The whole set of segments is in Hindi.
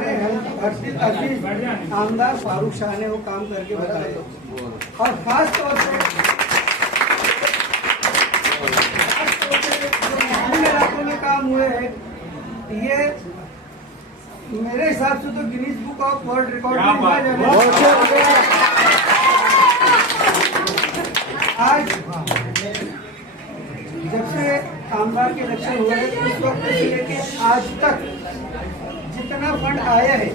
हमारे हर्षित अजीज आमदार फारूक शाह ने वो काम करके बताए और खास तौर से जो इलाकों में काम हुए हैं ये मेरे हिसाब से तो Guinness book of world record में लिखा जाएगा। आज जब से आमदार के इलेक्शन हुए हैं उस वक्त से लेके आज तक जितना फंड आया है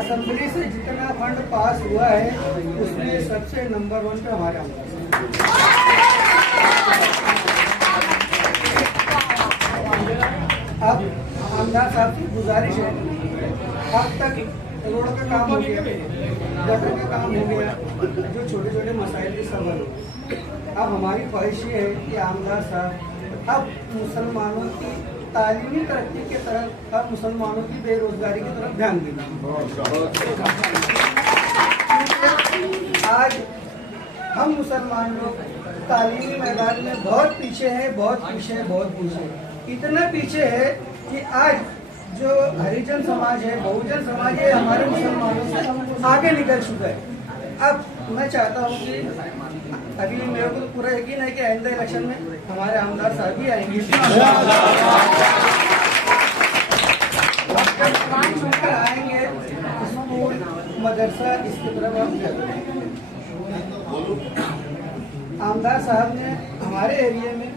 असेंबली से जितना फंड पास हुआ है उसमें सबसे नंबर 1 पे हमारे अब आमदार साहब की गुजारिश है अब तक रोड का काम हो गया, गटर का काम हो गया, जो छोटे छोटे मसाइल के सब हल हो। अब हमारी ख्वाहिश ये है कि आमदार साहब अब मुसलमानों की तालीमी तरक्की की तरफ अब मुसलमानों की बेरोजगारी की तरफ ध्यान देना। आज हम मुसलमान लोग तालीमी मैदान में बहुत पीछे हैं, बहुत पीछे है, बहुत पीछे है। इतना पीछे है कि आज जो हरिजन समाज है, बहुजन समाज है, हमारे मुसलमानों से आगे निकल चुका है। अब मैं चाहता हूँ कि अभी मेरे को तो पूरा यकीन है कि आइंदा इलेक्शन में हमारे आमदार साहब ही आएंगे। आएंगे स्कूल मदरसा इसकी तरफ हम आमदार साहब ने हमारे एरिया में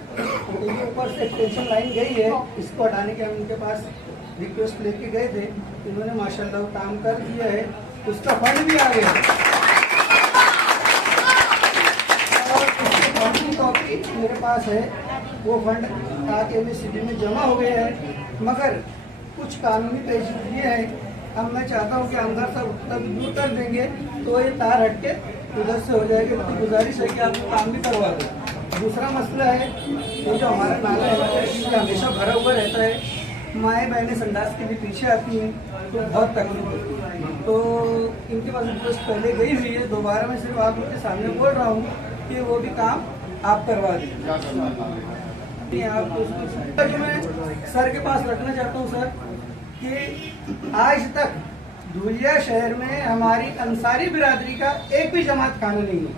ऊपर से एक्सटेंशन लाइन गई है, इसको हटाने के हम उनके पास रिक्वेस्ट लेके गए थे। उन्होंने माशाल्लाह काम कर दिया है, उसका फंड भी आ गया और उसकी फंड की कॉपी मेरे पास है। वो फंड आके में सिटी में जमा हो गया है, मगर कुछ कानूनी पेचीदगी है। अब मैं चाहता हूँ कि आमदार साहब तब दूर कर देंगे तो ये तार हट के उधर से हो जाएगी। तो गुजारिश है कि आप काम भी करवा दें। दूसरा मसला है ये जो हमारा नाला है ये हमेशा भरा हुआ रहता है, माएँ बहनें संडास के लिए पीछे आती हैं तो बहुत तकलीफ होती है। तो इनके पास रिक्वेस्ट पहले गई हुई है, दोबारा मैं सिर्फ आप उनके सामने बोल रहा हूँ कि वो भी काम आप करवा दें। आप जो मैं सर के पास रखना चाहता हूँ सर कि आज तक धुलिया शहर में हमारी अंसारी बिरादरी का एक भी जमात खाना नहीं है।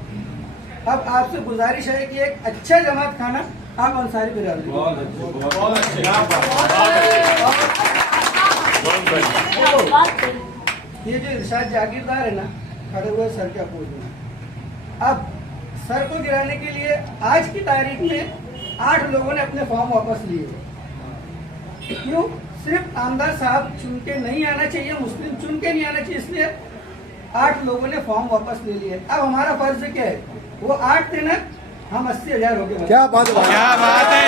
अब आपसे गुजारिश है कि एक अच्छा जमात खाना आप अंसारी बिरादरी ये जो इरशाद जागीरदार है ना खड़े हुए सर के अपोज में, अब सर को गिराने के लिए आज की तारीख में 8 लोगों ने अपने फॉर्म वापस लिए। क्यों? सिर्फ आमदार साहब चुन के नहीं आना चाहिए, मुस्लिम चुन के नहीं आना चाहिए, इसलिए 8 लोगों ने फॉर्म वापस ले लिए। अब हमारा फर्ज क्या है? वो 8 थे ना, हम 80,000 हो गए। क्या बात है, क्या बात है।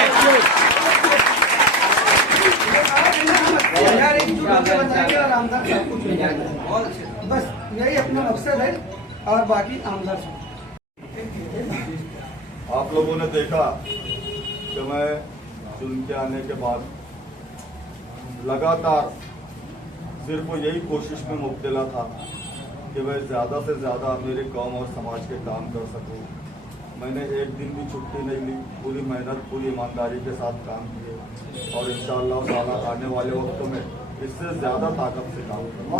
और आमदार साहब को चुन जाएगा, बस यही अपना मकसद है और बाकी आमदार साहब। आप लोगों ने देखा कि मैं चुन के आने के बाद लगातार सिर्फ यही कोशिश में मुब्तला था कि मैं ज़्यादा से ज़्यादा मेरे कौम और समाज के काम कर सकूं। मैंने एक दिन भी छुट्टी नहीं ली, पूरी मेहनत पूरी ईमानदारी के साथ काम किए और इंशाअल्लाह ताला आने वाले वक्त में इससे ज़्यादा ताकत से काम करूँगा।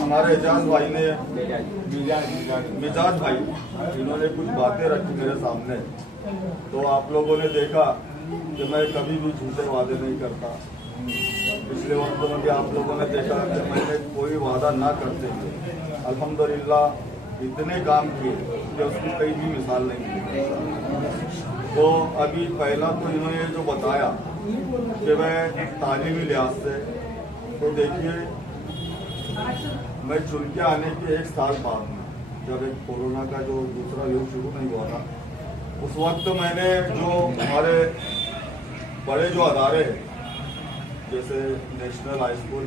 हमारे एजाज भाई ने मिजाज भाई इन्होंने कुछ बातें रखी मेरे सामने, तो आप लोगों ने देखा कि मैं कभी भी झूठे वादे नहीं करता। पिछले वक्तों में भी आप लोगों ने देखा कि मैंने कोई वादा ना करते हुए अल्हम्दुलिल्लाह इतने काम किए कि उसकी कहीं भी मिसाल नहीं थी। तो अभी पहला तो इन्होंने जो बताया कि मैं तालीमी लिहाज से, तो देखिए मैं चुन के आने के 1 साल बाद में जब एक कोरोना का जो दूसरा युग शुरू नहीं हुआ था, उस वक्त मैंने जो हमारे बड़े जो अदारे हैं जैसे नेशनल हाई स्कूल,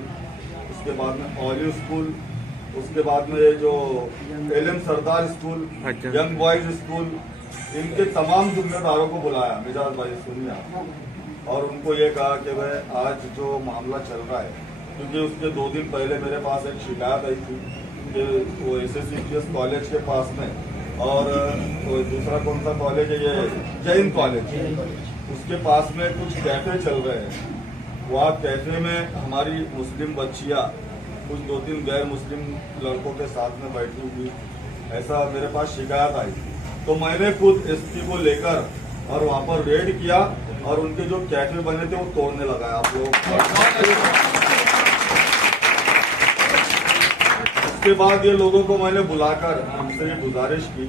उसके बाद में ऑलिव स्कूल, उसके बाद में ये जो एलएम सरदार स्कूल, यंग बॉयज स्कूल, इनके तमाम जिम्मेदारों को बुलाया, मिजाज भाई सुनिए, और उनको ये कहा कि भाई आज जो मामला चल रहा है, क्योंकि उसके 2 दिन पहले मेरे पास एक शिकायत आई थी कि वो SSCPS कॉलेज के पास में और वो दूसरा कौन सा कॉलेज है, ये जैन कॉलेज, उसके पास में कुछ कैफे चल रहे हैं। वहाँ कैफे में हमारी मुस्लिम बच्चियाँ कुछ 2-3 गैर मुस्लिम लड़कों के साथ में बैठी हुई, ऐसा मेरे पास शिकायत आई। तो मैंने खुद एसपी को लेकर और वहाँ पर रेड किया और उनके जो कैफे बने थे वो तोड़ने लगाया। आप लोग उसके बाद ये लोगों को मैंने बुलाकर उनसे ये गुजारिश की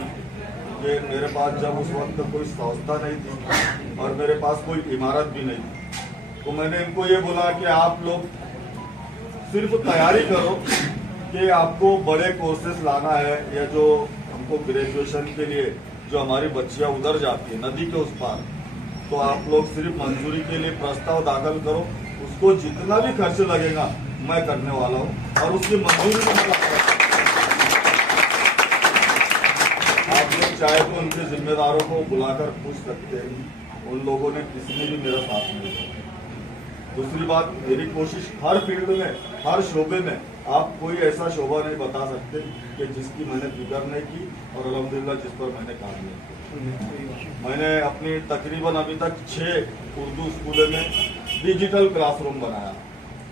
कि मेरे पास जब उस वक्त कोई संस्था नहीं थी और मेरे पास कोई इमारत भी नहीं थी, तो मैंने इनको ये बोला कि आप लोग सिर्फ तैयारी करो कि आपको बड़े कोर्सेस लाना है, या जो हमको ग्रेजुएशन के लिए जो हमारी बच्चियां उधर जाती है नदी के उस पार, तो आप लोग सिर्फ मंजूरी के लिए प्रस्ताव दाखिल करो, उसको जितना भी खर्च लगेगा मैं करने वाला हूँ और उसकी मंजूरी भी मैं आप लोग चाहे तो उनके जिम्मेदारों को बुलाकर पूछ सकते हैं। उन लोगों ने किसी ने भी मेरा साथ नहीं दिया। दूसरी बात, मेरी कोशिश हर फील्ड में, हर शोबे में आप कोई ऐसा शोबा नहीं बता सकते कि जिसकी मैंने फिक्र नहीं की और अल्हम्दुलिल्लाह जिस पर मैंने काम नहीं किया। मैंने अपनी तकरीबन अभी तक 6 उर्दू स्कूलों में डिजिटल क्लासरूम बनाया,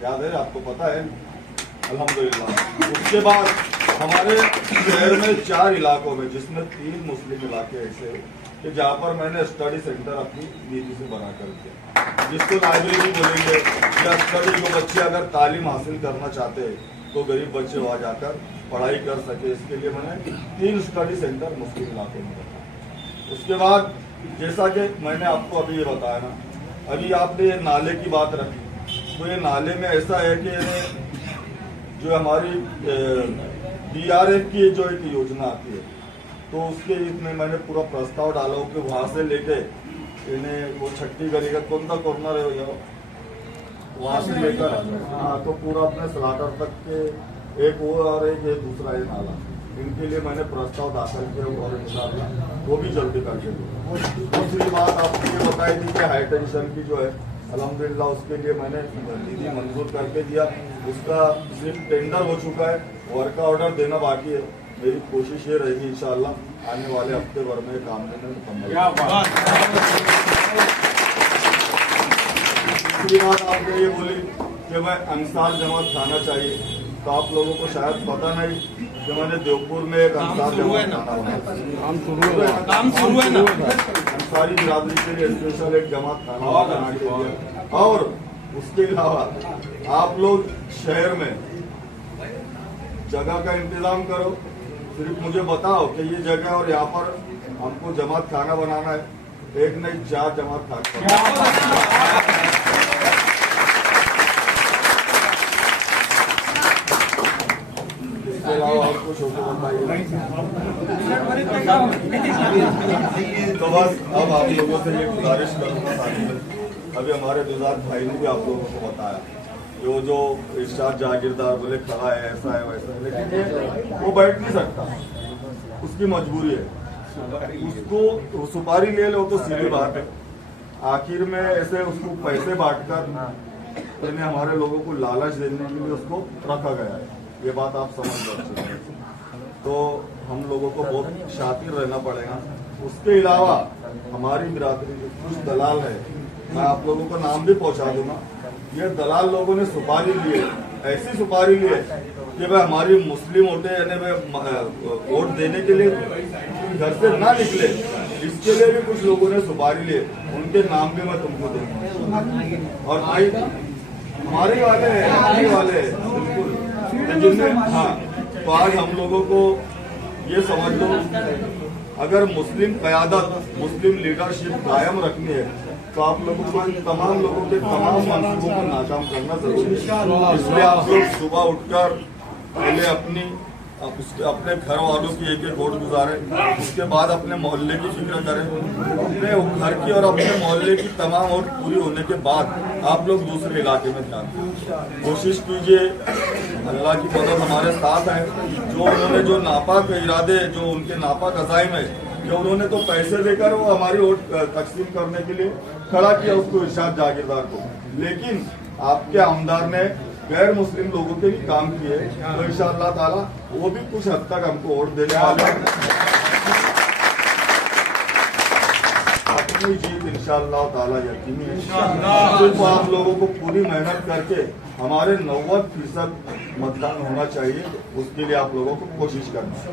याद है आपको, पता है, अल्हम्दुलिल्लाह। उसके बाद हमारे शहर में 4 इलाकों में, जिसमें 3 मुस्लिम इलाके ऐसे हैं कि जहाँ पर मैंने स्टडी सेंटर अपनी नीति से बना कर दिया, जिसको लाइब्रेरी बोलेंगे, या स्टडी जो बच्चे अगर तालीम हासिल करना चाहते हैं तो गरीब बच्चे वहाँ जाकर पढ़ाई कर सके, इसके लिए मैंने 3 स्टडी सेंटर मुस्लिम इलाके में रखा। उसके बाद जैसा कि मैंने आपको अभी ये बताया ना, अभी आपने ये नाले की बात रखी, तो ये नाले में ऐसा है कि जो हमारी DRF की जो एक योजना आती है, तो उसके इसमें मैंने पूरा प्रस्ताव डाला हूँ कि वहाँ से लेके इन्हें वो छठी गली का कौन सा कॉर्नर है भैया, वहाँ से लेकर हाँ तो पूरा अपने सलाटर तक के एक वो और एक ये दूसरा ये नाला, इनके लिए मैंने प्रस्ताव दाखिल किया और इंशाअल्लाह वो भी जल्दी करके दूँगा। दूसरी बात आपको ये बताई थी कि हाई टेंशन की जो है, अल्हम्दुलिल्लाह उसके लिए मैंने निधि मंजूर करके दिया, उसका सिर्फ टेंडर हो चुका है, वर्क ऑर्डर देना बाकी है। मेरी कोशिश ये रहेगी इंशाअल्लाह आने वाले हफ्ते भर में काम देने मुकम्मल। दूसरी बात आपने ये बोली कि मैं अंसार जमात खाना चाहिए, तो आप लोगों को शायद पता नहीं कि मैंने देवपुर में एक अंसार जमात खाना बनाया, काम शुरू है ना, अंसारी बिरादरी के लिए स्पेशल एक जमात खाना बना के दिया। और उसके अलावा आप लोग शहर में जगह का इंतजाम करो, सिर्फ मुझे बताओ कि ये जगह और यहाँ पर हमको जमात खाना बनाना है, एक नहीं 4 जमात खाना। इसके अलावा और कुछ हो तो बताइए। तो बस अब आप लोगों से ये गुजारिश करूँगा, साथी में अभी हमारे दुजात भाई ने भी आप लोगों को बताया, जो इरशाद जागीरदार बोले खड़ा है, ऐसा है वैसा है, लेकिन ये वो बैठ नहीं सकता, उसकी मजबूरी है, उसको सुपारी ले लो तो सीधी बात है, आखिर में ऐसे उसको पैसे बांटकर इन्हें हमारे लोगों को लालच देने के लिए उसको रखा गया है, ये बात आप समझ सकते हैं। तो हम लोगों को बहुत शातिर रहना पड़ेगा। उसके अलावा हमारी बिरादरी में कुछ दलाल है, मैं आप लोगों को नाम भी पहुंचा दूंगा। ये दलाल लोगों ने सुपारी लिए, ऐसी सुपारी लिए कि भाई हमारी मुस्लिम वोटे यानी वोट देने के लिए घर से ना निकले, इसके लिए भी कुछ लोगों ने सुपारी लिए, उनके नाम भी मैं तुमको दूंगा। और भाई हमारे वाले हैं, हमारे वाले हैं बिल्कुल, जिनमें हाँ, तो आज हम लोगों को ये समझ लो, अगर मुस्लिम क़यादत, मुस्लिम लीडरशिप कायम रखनी है तो आप लोगों को तमाम लोगों के तमाम मंसूबों को नाकाम करना जरूरी है। इसलिए आप लोग सुबह उठकर पहले अपने घर वालों की एक वोट गुजारें, उसके बाद अपने मोहल्ले की फिक्र करें, अपने घर की और अपने मोहल्ले की तमाम वोट पूरी होने के बाद आप लोग दूसरे इलाके में ध्यान दें। कोशिश कीजिए, अल्लाह की मदद हमारे साथ है। जो उन्होंने जो नापाक इरादे, जो उनके नापाक अज़ाइम है, जो उन्होंने तो पैसे देकर वो हमारी वोट तकसीम करने के लिए खड़ा किया उसको, इरशाद जागीरदार को, लेकिन आपके आमदार ने गैर मुस्लिम लोगों के भी काम किए, तो इंशाअल्लाह ताला वो भी कुछ हद तक हमको वोट देने वाले हैं। अपनी जीत इंशाअल्लाह ताला यकीनी है। सिर्फ आप लोगों को पूरी मेहनत करके हमारे 90% मतदान होना चाहिए, उसके लिए आप लोगों को कोशिश करना है।